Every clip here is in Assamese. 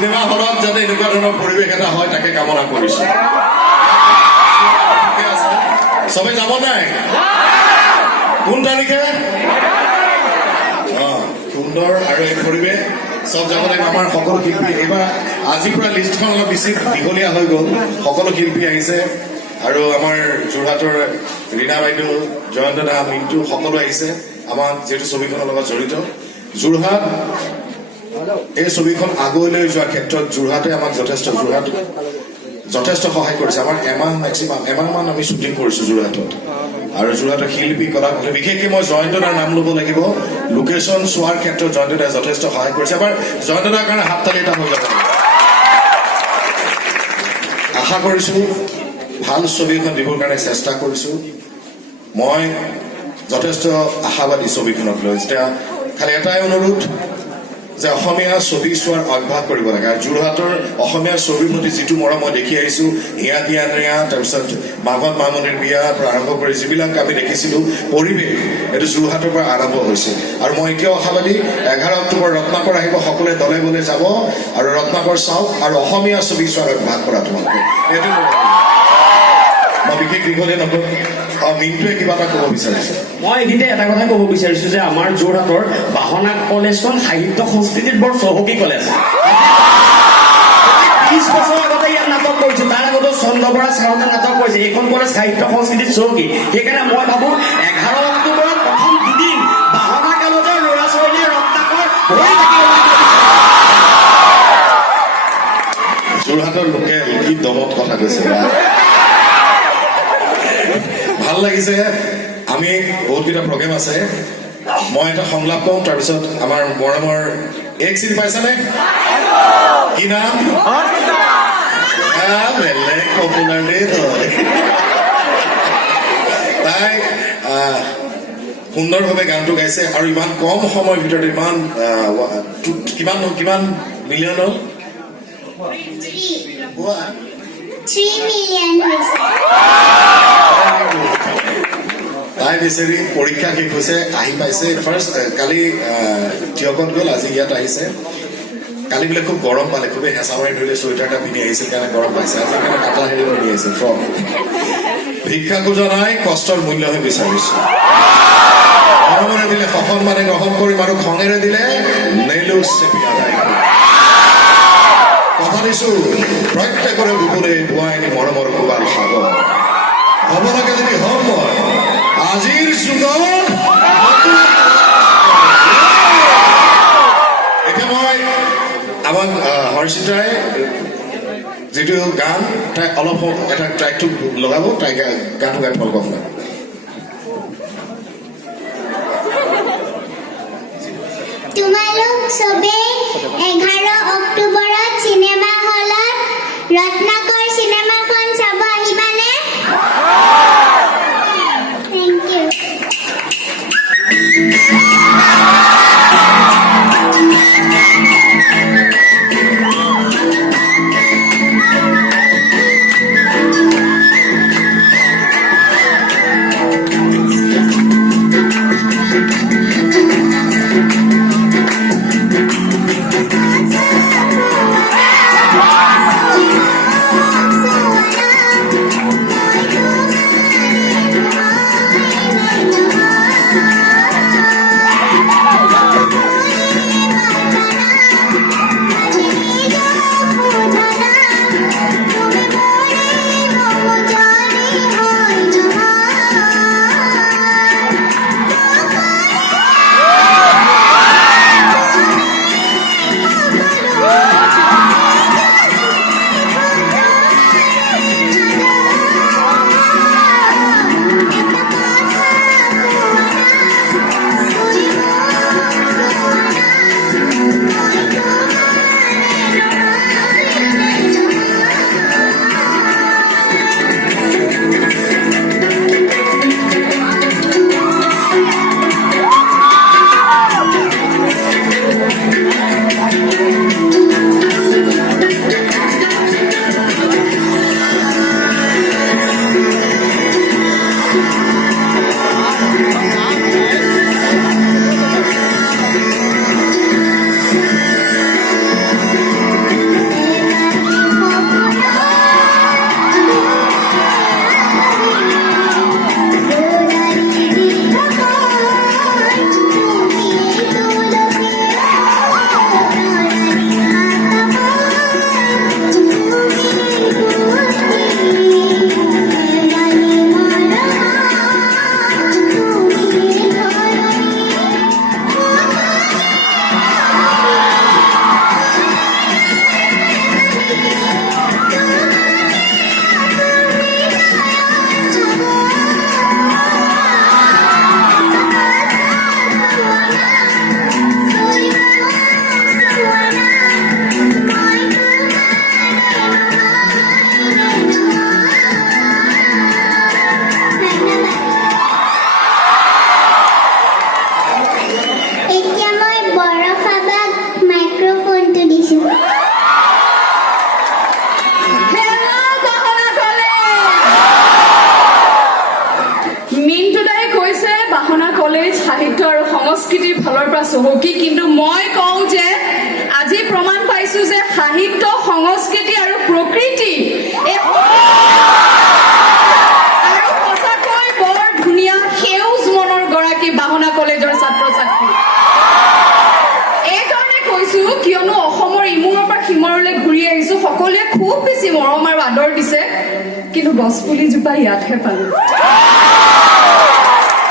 চিনেমা হলত যাতে এনেকুৱা ধৰণৰ পৰিৱেশ এটা হয় তাকে কামনা কৰিছো। চবে যাব নাই? কোন তাৰিখে? সুন্দৰ আৰু এই পৰিৱেশ চব যাব লাগিব। আমাৰ সকলো শিল্পী এইবাৰ আজিৰ পৰা লিষ্টখন অলপ বেছি দীঘলীয়া হৈ গ'ল। সকলো শিল্পী আহিছে আৰু আমাৰ যোৰহাটৰ ৰীণা বাইদেউ, জয়ন্ত দা, মিণ্টু সকলো আহিছে আমাৰ যিহেতু ছবিখনৰ লগত জড়িত। যোৰহাট এই ছবিখন আগুৱাই যোৱাৰ ক্ষেত্ৰত যোৰহাটে আমাক যথেষ্ট সহায় কৰিছে। আমাৰ এমাহমান আমি শ্বুটিং কৰিছো যোৰহাটত আৰু যোৰহাটৰ শিল্পী কলাকুশলী বিশেষকৈ মই জয়ন্ত দাৰ নাম ল'ব লাগিব। লোকেশ্যন চোৱাৰ ক্ষেত্ৰত জয়ন্ত দাই যথেষ্ট সহায় কৰিছে। এবাৰ জয়ন্ত দাৰ কাৰণে হাততালি এটা হৈ যাব। আশা কৰিছো ভাল ছবি এখন দিবৰ কাৰণে চেষ্টা কৰিছো। মই যথেষ্ট আশাবাদী ছবিখনক লৈ। এতিয়া খালি এটাই অনুৰোধ যে অসমীয়া ছবি চোৱাৰ অভ্যাস কৰিব লাগে। আৰু যোৰহাটৰ অসমীয়া ছবিৰ প্ৰতি যিটো মৰম মই দেখি আহিছো, হিয়া দিয়া নিয়া, তাৰপিছত মাঘত মামনিৰ বিয়াৰ পৰা আৰম্ভ কৰি যিবিলাক আমি দেখিছিলো পৰিৱেশ, এইটো যোৰহাটৰ পৰা আৰম্ভ হৈছে। আৰু মই এতিয়াও আশাবাদী 11 অক্টোবৰ ৰত্নাকৰ আহিব, সকলোৱে দলে বলে যাব আৰু ৰত্নাকৰ চাওক আৰু অসমীয়া ছবি চোৱাৰ অভ্যাস কৰা তোমালোকে। এইটো মই বিশেষ দীঘলীয়া নকৰোঁ। মিণ্টুৱে কিবা এটা ক'ব বিচাৰিছে। মই এইখিনিতে এটা কথা ক'ব বিচাৰিছো যে আমাৰ যোৰহাটৰ বাহনা কলেজখন সাহিত্য সংস্কৃতিত বৰ চহকী কলেজ। 30 বছৰ আগতে ইয়াত নাটক কৰিছো, তাৰ আগতে চন্দ্ৰ বৰা ছাৰহঁতে নাটক কৰিছে। এইখন কলেজ সাহিত্য সংস্কৃতিত চহকী। সেইকাৰণে মই ভাবো 11 অক্টোবৰত প্ৰথম দুদিন বাহনা কলেজৰ ল'ৰা ছোৱালীয়ে ৰত্নাকৰ হৈ থাকিব। যোৰহাটৰ লোকে কি দমত কথা কৈছে, ভাল লাগিছে। আমি বহুতকেইটা প্ৰগ্ৰেম আছে। মই এটা সংলাপ কওঁ, তাৰপিছত আমাৰ মৰমৰ এক চিনি পাইছানে? কি নাম? বেলেগ পপুলাৰ দেই তই। তাই সুন্দৰভাৱে গানটো গাইছে আৰু ইমান কম সময়ৰ ভিতৰত ইমান কিমান মিলিয়ন হ'ল? 3 million তাই বেচেৰি পৰীক্ষা শেষ হৈছে, আহি পাইছে। ফাৰ্ষ্ট কালি টিয়কত গ'ল, আজি ইয়াত আহিছে। কালি বোলে খুব গৰম পালে, খুবেই হেঁচা মাৰি ধৰিলে, চুৱেটাৰ এটা পিন্ধি আহিছিল কাৰণে গৰম পাইছে। আজি কাৰণে কাটা হেৰি লৈ আহিছিল ফ্ৰক। ভিক্ষা খোজা নাই, কষ্টৰ মূল্যহে বিচাৰিছো। মৰমেৰে দিলে সসন্মানে গ্ৰহণ কৰিম আৰু খঙেৰে দিলে নেলুচ চেপি আদায় কৰিম। কথা দিছো প্ৰত্যেকৰে বুকুৰে বোৱাই নি মৰমৰ কোবাৰ সাগৰ হ'ব লাগে যদি হম মই আজিৰ যুগত। এতিয়া মই আমাক হৰ্ষিতাই যিটো গান, তাই অলপ এটা ট্ৰেকটো লগাব, তাই গানটো গাই তোমালোকক শুনাব। তোমালোক চবে 11 অক্টোবৰত চিনেমা হলত ৰত্নাকৰ চিনেমাখন চাব আহিবানে? Thank U. চহকী, কিন্তু মই কওঁ যে আজি প্ৰমাণ পাইছো যে সাহিত্য, সংস্কৃতি আৰু প্ৰকৃতি আৰু সঁচাকৈ বৰ ধুনীয়া সেউজ মনৰ গৰাকী বাহনা কলেজৰ ছাত্ৰ ছাত্ৰী। এইকাৰণে কৈছো কিয়নো অসমৰ ইমূৰৰ পৰা সিমূৰলৈ ঘূৰি আহিছো, সকলোৱে খুব বেছি মৰম আৰু আদৰ দিছে, কিন্তু গছপুলিজোপা ইয়াতহে পালো।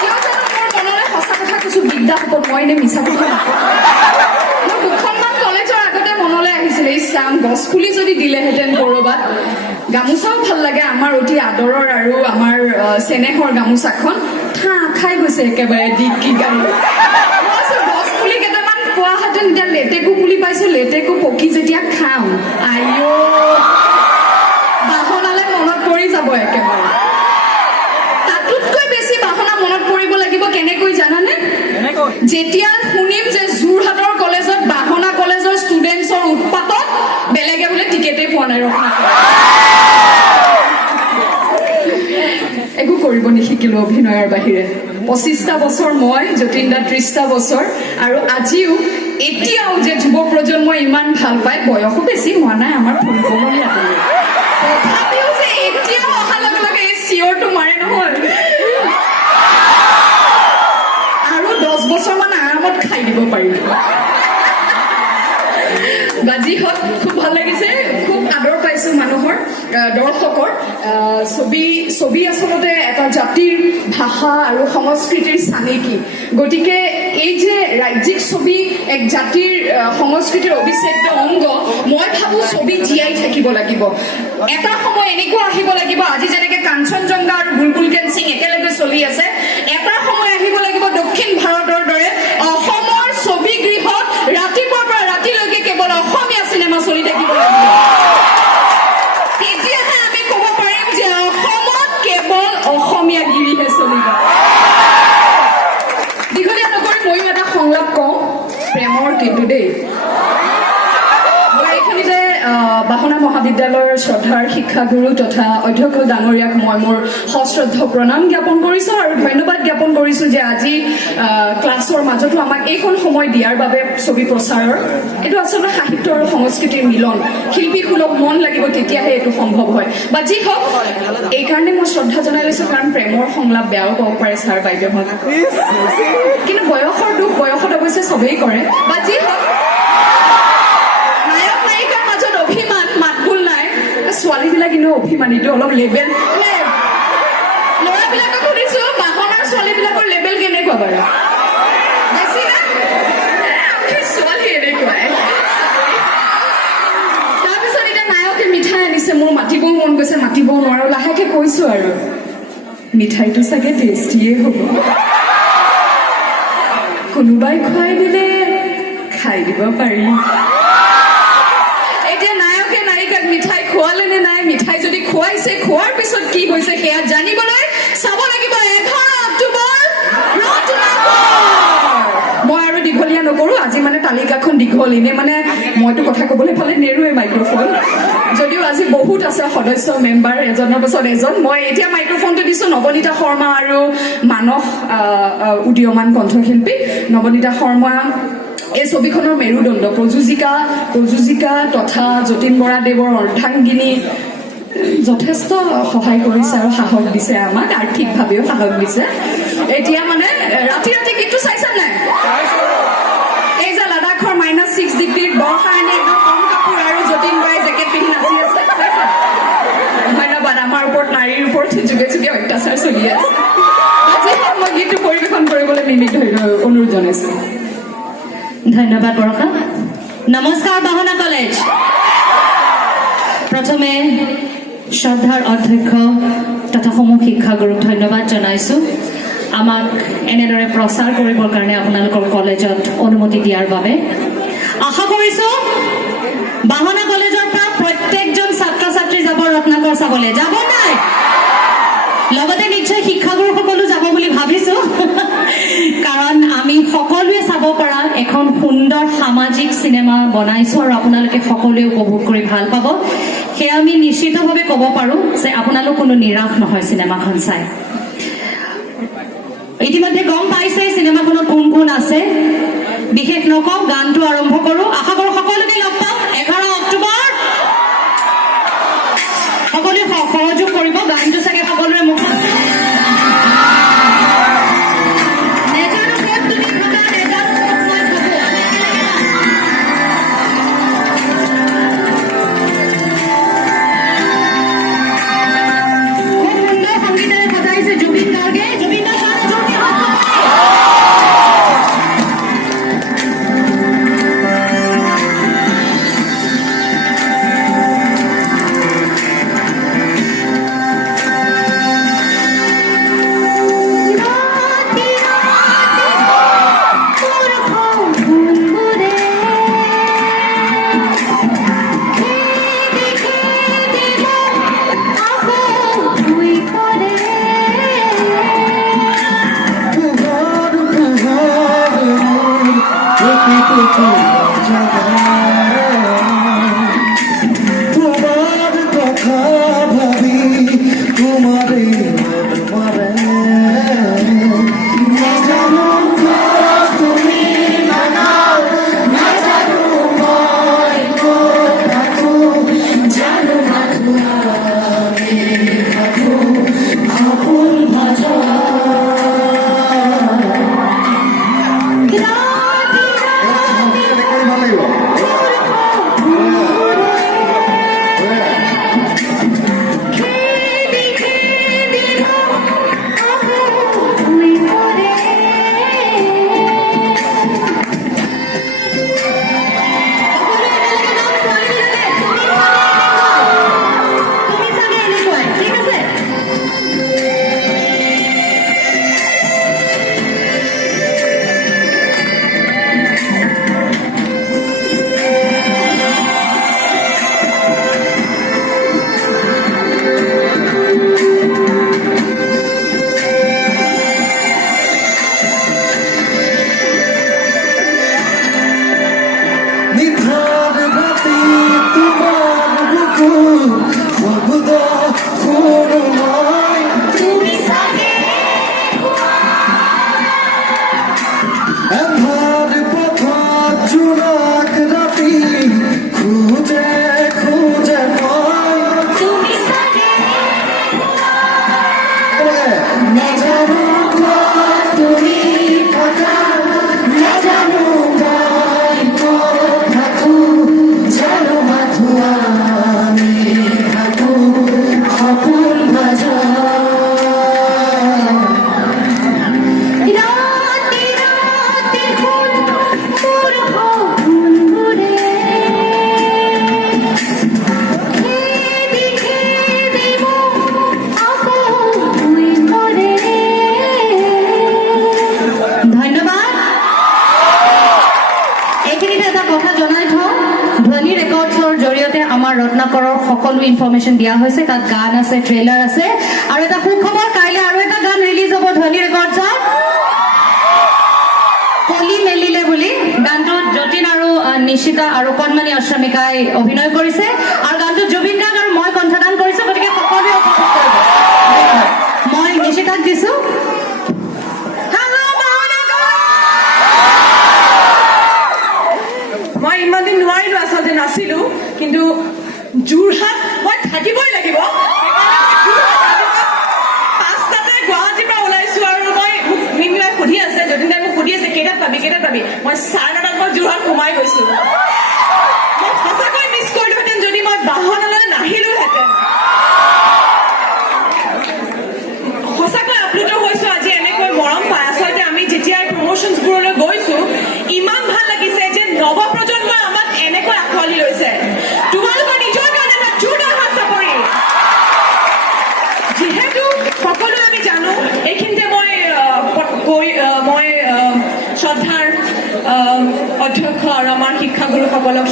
কিয় জানো মোৰ মনলৈ সঁচা কথা কৈছো বিদ্যা হ'ব, মই এনে মিছা কথা নকওঁ। মোৰ দুখনমান কলেজৰ আগতে মনলৈ আহিছিলে, এই চাম গছপুলি যদি দিলেহেঁতেন কৰবাত। গামোচাও ভাল লাগে, আমাৰ অতি আদৰৰ আৰু আমাৰ চেনেহৰ গামোচাখন ঠাঁ খাই গৈছে একেবাৰে ডিগ্ৰী গাড়ী। গছপুলি কেইটামান পোৱাহেঁতেন, এতিয়া লেটেকু পুলি পাইছো, লেটেকু পকি যেতিয়া খাম, আইঅ বাহনালে মনত পৰি যাব একেবাৰে। তাতোতকৈ বেছি বাহনা মনত পৰিব লাগিব কেনেকৈ জানানে? যেতিয়া শুনিম যে যোৰহাটৰ কলেজত বাহনা কলেজৰ ষ্টুডেণ্টছৰ উৎপাতত বেলেগে বোলে টিকেটেই পোৱা নাই ৰখা। একো কৰিব নিশিকিলো অভিনয়ৰ বাহিৰে। 25টা বছৰ মই, যতীন দা 30টা বছৰ, আৰু আজিও এতিয়াও যে যুৱ প্ৰজন্মই ইমান ভাল পায়, বয়সো বেছি হোৱা নাই আমাৰ ফুলকমলীয়া। তথাপিও যে এতিয়াও অহাৰ লগে লগে এই চিঞৰটো মাৰে নহয়, আৰু 10 বছৰমান আৰামত খাই দিব পাৰিব। বাজি হত খুব ভাল লাগিছে, খুব আদৰ পাইছো মানুহৰ, দৰ্শকৰ। ছবি আচলতে এটা জাতিৰ ভাষা আৰু সংস্কৃতিৰ চানেকি। গতিকে এই যে ৰাজ্যিক ছবি এক জাতিৰ সংস্কৃতিৰ অবিচ্ছেদ্য অংগ, মই ভাবো ছবি জীয়াই থাকিব লাগিব। এটা সময় এনেকুৱা আহিব লাগিব, আজি যেনেকে কাঞ্চনজংঘা আৰু বুলবুল কেন সিং একেলগে চলি আছে, এটা সময় আহিব লাগিব দক্ষিণ ভাৰতৰ দৰে অসমৰ ছবি গৃহত ৰাতিপুৱাৰ পৰা ৰাতিলৈকে কেৱল অসমীয়া চিনেমা চলি থাকিব লাগিব। তেতিয়াহে আমি ক'ব পাৰিম যে অসমত কেৱল অসমীয়া গিৰিহে চলিব। দীঘলীয়া নকৰি ময়ো এটা সংলাপ কওঁ, প্ৰেমৰ কিন্তু দেই। মই এইখিনিতে বাহনা মহাবিদ্যালয়ৰ শ্ৰদ্ধাৰ শিক্ষাগুৰু তথা অধ্যক্ষ ডাঙৰীয়াক মই মোৰ সশ্ৰদ্ধ প্ৰণাম জ্ঞাপন কৰিছো আৰু ধন্যবাদ জ্ঞাপন কৰিছো যে আজি ক্লাছৰ মাজতো আমাক এইখন সময় দিয়াৰ বাবে ছবি প্ৰচাৰৰ। এইটো আচলতে সাহিত্য আৰু সংস্কৃতিৰ মিলন, শিল্পীসুলভ মন লাগিব, তেতিয়াহে এইটো সম্ভৱ হয়। বা যি হওক, এইকাৰণে মই শ্ৰদ্ধা জনাই লৈছো, কাৰণ প্ৰেমৰ সংলাপ বেয়াও পাব পাৰে ছাৰ বাইদেউহঁত, কিন্তু বয়সৰ দুখ বয়সত অৱশ্যে চবেই কৰে। বা যি হওক, অভিমান মাতবোল নাই, ছোৱালীবিলাক কিন্তু অভিমানীটো অলপ লেবেল। ল'ৰাবিলাকক সুধিছো, বাহনাৰ ছোৱালীবিলাকৰ লেবেল কেনেকুৱা বাৰু? বেছি না? ছোৱালী এনেকুৱাই। তাৰপিছত এতিয়া নায়কে মিঠাই আনিছে, মোৰ মাতিবও মন গৈছে, মাতিবও নোৱাৰো, লাহেকে কৈছো আৰু মিঠাইটো চাগে টেষ্টিয়ে হ'ব, কোনোবাই খুৱাই দিলে খাই দিব পাৰি। মিঠাই খোৱালে নে নাই, মিঠাই যদি খুৱাইছে, খোৱাৰ পিছত কি হৈছে সেয়া জানিবলৈ চাব লাগিব 11 অক্টোবৰ মই আৰু দীঘলীয়া নকৰো, আজি মানে তালিকাখন দীঘল, এনে মানে মইতো কথা কবলৈ ফালে নেৰোৱে মাইক্ৰফোন, যদিও আজি বহুত আছে সদস্য মেম্বাৰ, এজনৰ পাছত এজন। মই এতিয়া মাইক্ৰফোনটো দিছো নৱনীতা শৰ্মা আৰু মানস উদীয়মান কণ্ঠশিল্পী। নৱনীতা শৰ্মা এই ছবিখনৰ মেৰুদণ্ড, প্ৰযোজিকা তথা যতীন বৰাদেৱৰ অৰ্ধাংগিনী, যথেষ্ট সহায় কৰিছে আৰু সাহস দিছে আমাক, আৰ্থিকভাৱেও সাহস দিছে। এতিয়া মানে ৰাতি গীতটো চাইছা নাই? এই যে লাডাখৰ -6 ডিগ্ৰীত বৰ্ষাৰণী একদম কম কাপোৰ আৰু যতীন বৰাই জেকেট পিন্ধি নাচি আছে। ধন্যবাদ। আমাৰ ওপৰত, নাৰীৰ ওপৰত যুগে যুগে অত্যাচাৰ চলি আছে। আজি মই গীতটো পৰিৱেশন কৰিবলৈ মিমিক অনুৰোধ জনাইছো। ধন্যবাদ বৰষা। নমস্কাৰ বাহনা কলেজ। প্ৰথমে শ্ৰদ্ধাৰ অধ্যক্ষ তথা সমূহ শিক্ষাগুৰুক ধন্যবাদ জনাইছো, আমাক এনেদৰে প্ৰচাৰ কৰিবৰ কাৰণে আপোনালোকৰ কলেজত অনুমতি দিয়াৰ বাবে। আশা কৰিছো বাহনা কলেজৰ পৰা প্ৰত্যেকজন ছাত্ৰ ছাত্ৰী যাব ৰত্নাকৰ চাবলৈ, যাব নাই? লগতে নিশ্চয় শিক্ষাগুৰুসকলো যাব বুলি ভাবিছো, কাৰণ আমি সকলোৱে চাব পৰা এখন সুন্দৰ সামাজিক চিনেমা বনাইছো আৰু আপোনালোকে সকলোৱে উপভোগ কৰি ভাল পাব। সেয়া আমি নিশ্চিতভাৱে ক'ব পাৰো যে আপোনালোক কোনো নিৰাশ নহয় চিনেমাখন চাই। ইতিমধ্যে গম পাইছে চিনেমাখনত কোন কোন আছে। বিশেষ নকওঁ, গানটো আৰম্ভ কৰোঁ। আশা কৰোঁ সকলোকে লগ পাম 11 অক্টোবৰ। সকলোৱে সহযোগ কৰিব। গানটো চাগে সকলোৰে মুখত ৰত্নাকৰৰ সকলো ইনফৰমেশ্যন দিয়া হৈছে। তাত গান আছে, ট্ৰেইলাৰ আছে, আৰু এটা সুখবৰ, কাইলৈ আৰু এটা গান ৰিলিজ হ'ব ধ্বনি ৰেকৰ্ডছত, কলি মেলিলে বুলি। গানটোত যতীন আৰু নিশিতা আৰু কণমানি অশ্ৰামিকাই অভিনয় কৰিছে, আৰু গানটোত জুবিন গাৰ্গ আৰু মই কণ্ঠদান কৰিছো। গতিকে সকলোৱে উপভোগ কৰিব। মই নিশিতাক দিছো। মই ইমান দিন নোৱাৰিলো আচলতে, নাছিলো, কিন্তু যোৰহাট মই থাকিবই লাগিব। 5টাতে গুৱাহাটীৰ পৰা ওলাইছো, আৰু মই মিমিবাই সুধি আছে, যতীন দাই মোক সুধি আছে কেইটাত পাবি। মই 9:30 মই যোৰহাট সোমাই গৈছো। মই সঁচাকৈ মিছ কৰিলোহেঁতেন যদি মই বাহনলৈ নাহিলোহেঁতেন। সঁচাকৈ আপ্লুত হৈছো আজি এনেকৈ মৰম পাই। আচলতে আমি যেতিয়া প্ৰমোশ্যনবোৰলৈ গৈছো, ইমান ভাল লাগিছে যে নৱপ্ৰজন্মই আমাক এনেকৈ আঁকোৱালি লৈছে। তোমালোকৰ নিজৰ কাৰণে এটা জোৰদাৰ হাত চাপৰি। যিহেতু সকলোৱে আমি জানো, এইখিনিতে মই শ্ৰদ্ধাৰ অধ্যক্ষ আৰু আমাৰ শিক্ষাগুৰুসকলক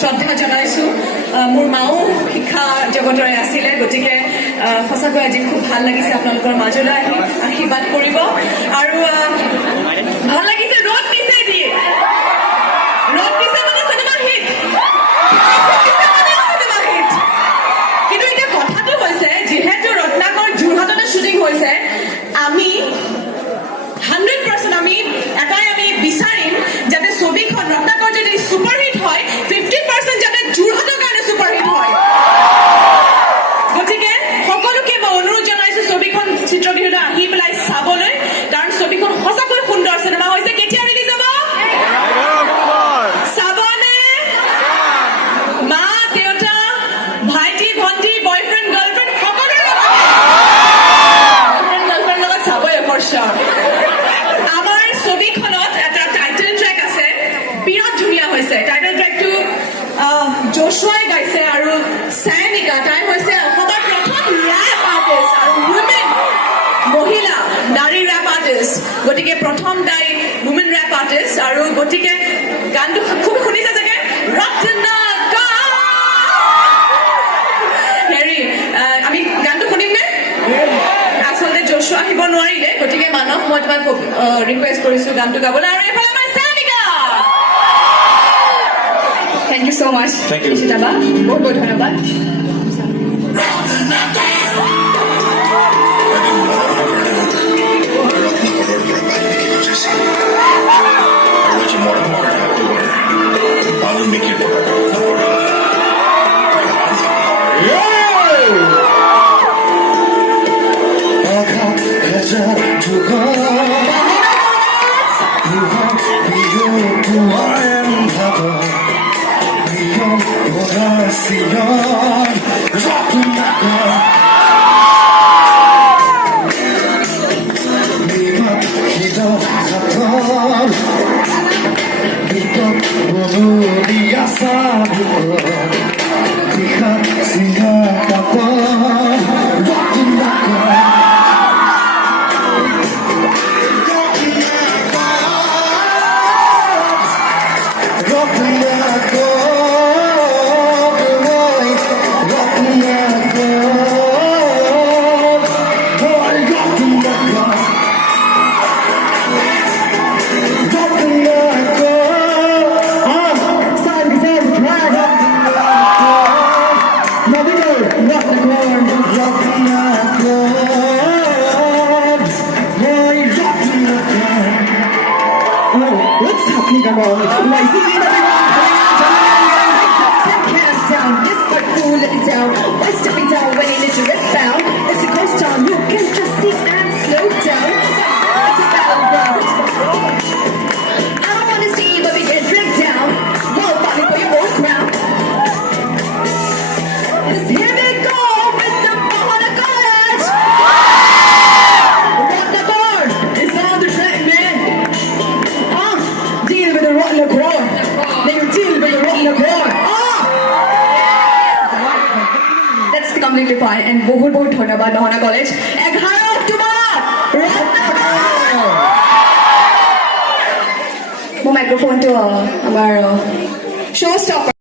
শ্ৰদ্ধা জনাইছো। মোৰ মাও শিক্ষা জগতৰে আছিলে, গতিকে সঁচাকৈ আজি খুব ভাল লাগিছে আপোনালোকৰ মাজলৈ আহি। আশীৰ্বাদ কৰিব। আৰু ভাল লাগিছে, ৰ'দ দিছে দিয়ে, ৰ'দ দিছে মানে চিনেমা হিট। কিন্তু এতিয়া কথাটো হৈছে, যিহেতু ৰত্নাকৰ যোৰহাটতে শ্বুটিং হৈছে, আমি 100% আমি এটাই আমি বিচাৰিম যাতে কৰিছো গানটো গাবলৈ আৰু এইফালে আমাৰ Chanika thank you so' much Thank you. Ishita বা বহুত বহুত ধন্যবাদ What's happening, Amol? Like, see, down. This but fool, let it down. Why stepping down when you need to rip down? It's a ghost town. You can just sit and slow down. It's a battleground. I don't wanna see, but we get dragged down. Whoa, fighting for your own crown. It's here they go with the Bahana College. Rock the bar. It's on the track, man. Deal with the rotten accord. Then you deal with the rotten accord. That's completely fine and বহুত বহুত ধন্যবাদ বাহনা কলেজ 11 অক্টোবৰ মোৰ মাইক্ৰফোনটো আমাৰ শ্ব' ষ্টপাৰ